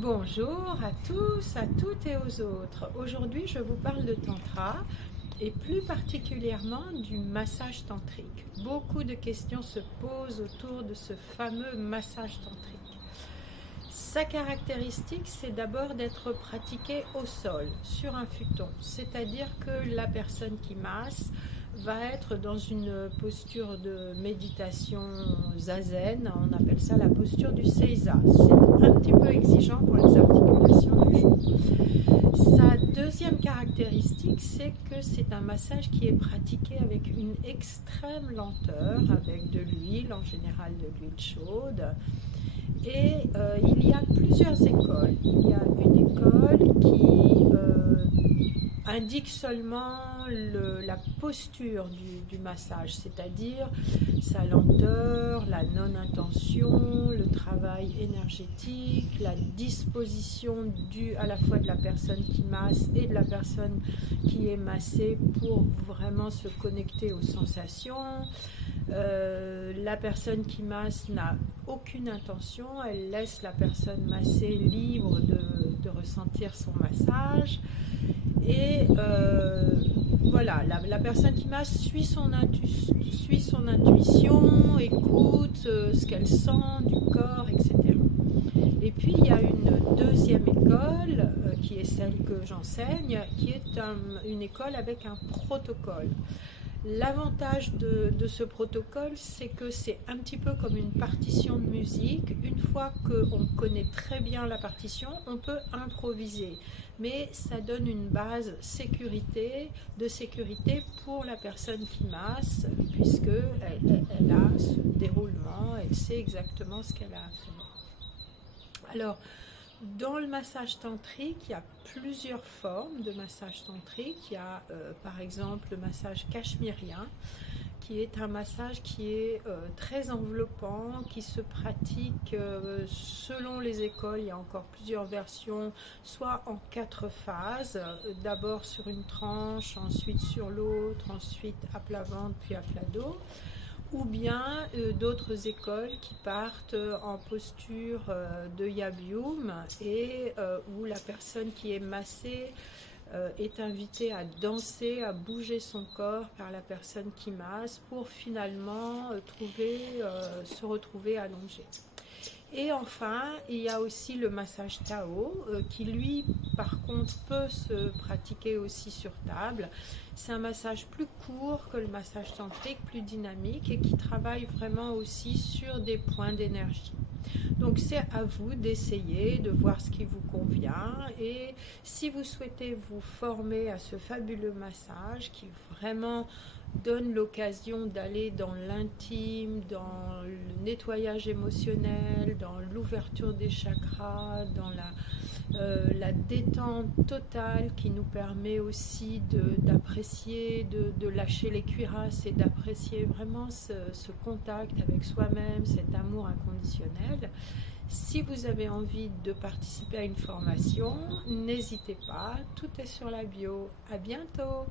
Bonjour à tous, à toutes et aux autres. Aujourd'hui, je vous parle de tantra et plus particulièrement du massage tantrique. Beaucoup de questions se posent autour de ce fameux massage tantrique. Sa caractéristique, c'est d'abord d'être pratiqué au sol, sur un futon, c'est-à-dire que la personne qui masse va être dans une posture de méditation zazen, on appelle ça la posture du seiza. C'est un petit peu exigeant pour les articulations du genou. Sa deuxième caractéristique, c'est que c'est un massage qui est pratiqué avec une extrême lenteur, avec de l'huile, en général de l'huile chaude. Et il y a plusieurs écoles. Il y a une école qui indique seulement la posture du massage, c'est-à-dire sa lenteur, la non-intention, le travail énergétique, la disposition à la fois de la personne qui masse et de la personne qui est massée pour vraiment se connecter aux sensations. La personne qui masse n'a aucune intention, elle laisse la personne massée libre de ressentir son massage. Et voilà, la personne qui masse suit son intuition, écoute ce qu'elle sent du corps, etc. Et puis il y a une deuxième école, qui est celle que j'enseigne, qui est une école avec un protocole. L'avantage de ce protocole, c'est que c'est un petit peu comme une partition de musique. Une fois qu'on connaît très bien la partition, on peut improviser. Mais ça donne une base de sécurité pour la personne qui masse, puisqu'elle a ce déroulement, elle sait exactement ce qu'elle a à faire. Alors, dans le massage tantrique, il y a plusieurs formes de massage tantrique. Il y a par exemple le massage cachemérien, qui est un massage qui est très enveloppant, qui se pratique selon les écoles. Il y a encore plusieurs versions, soit en 4 phases, d'abord sur une tranche, ensuite sur l'autre, ensuite à plat ventre, puis à plat dos. Ou bien d'autres écoles qui partent en posture de Yab-Yum et où la personne qui est massée est invitée à danser, à bouger son corps par la personne qui masse pour finalement se retrouver allongé. Et enfin, il y a aussi le massage Tao qui lui, par contre, peut se pratiquer aussi sur table. C'est un massage plus court que le massage tantrique, plus dynamique et qui travaille vraiment aussi sur des points d'énergie. Donc c'est à vous d'essayer, de voir ce qui vous convient, et si vous souhaitez vous former à ce fabuleux massage qui vraiment donne l'occasion d'aller dans l'intime, dans le nettoyage émotionnel, dans l'ouverture des chakras, dans la détente totale qui nous permet aussi d'apprécier, de lâcher les cuirasses et d'apprécier vraiment ce contact avec soi-même, cet amour inconditionnel. Si vous avez envie de participer à une formation, n'hésitez pas, tout est sur la bio. À bientôt!